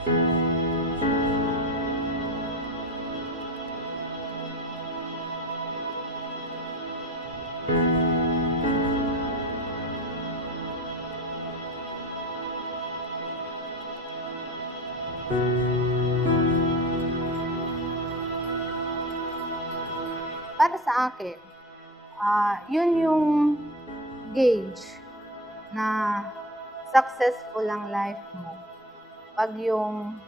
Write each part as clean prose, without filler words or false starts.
Para sa akin, yun yung gauge na successful ang life mo. Pag yung,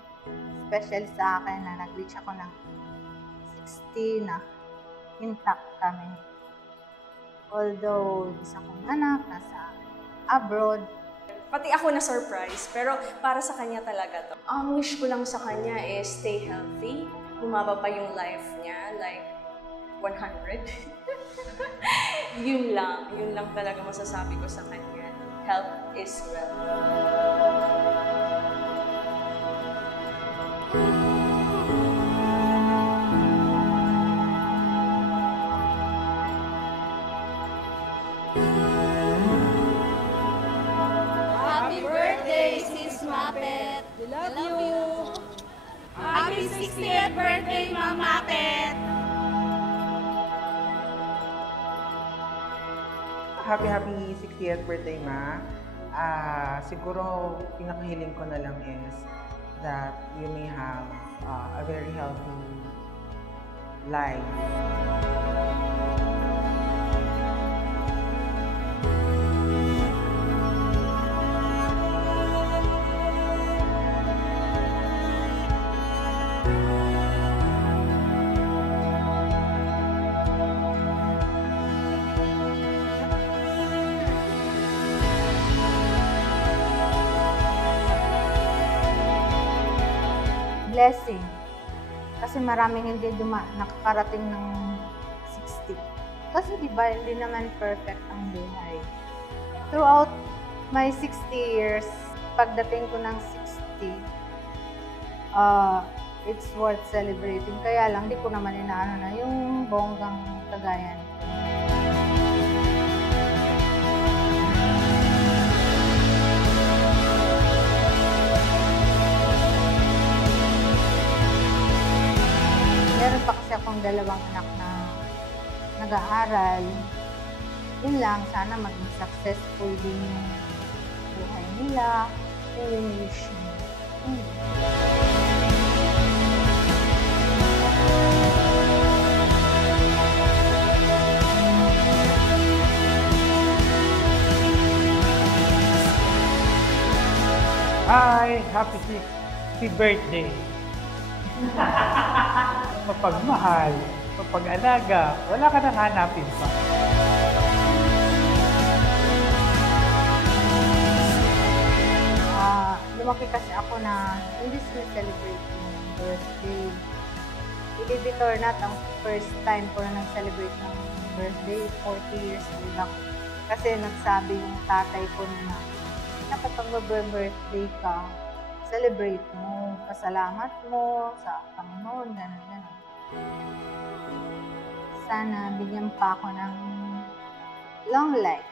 especially sa akin na nag-reach ako ng 60 na intact kami. Although, isa kong anak, nasa abroad. Pati ako na-surprise, pero para sa kanya talaga to. Ang wish ko lang sa kanya is stay healthy, humaba pa yung life niya, like 100. Yun lang talaga masasabi ko sa kanya. Health is wealth. Happy birthday, Sis Muppet! We love you! Happy 60th birthday, Ma'am Muppet! Happy 60th birthday, Ma. Siguro, pinakahiling ko na lang is that you may have a very healthy life. Blessing. Kasi maraming hindi nakakarating ng 60. Kasi di ba, hindi naman perfect ang buhay. Throughout my 60 years, pagdating ko ng 60, it's worth celebrating. Kaya lang, di ko naman inaano na yung bonggang kagaya nito. Meron pa kasi akong dalawang anak na nag-aaral. Yun lang, sana maging successful din yung buhay nila. Yun yung wish nila. Hi! Happy 60th birthday! Mapagmahal, mapag-alaga, wala ka nang hanapin pa. Lumaki kasi ako na hindi celebrate yung birthday. Believe it or not, ang first time ko na nag-celebrate ng birthday, 40 years old ako. Kasi nagsabi yung tatay ko na dapat pag mag-birthday ka, celebrate mo, pasalamat mo sa Panginoon, gano'n. Sana bigyan pa ako ng long life.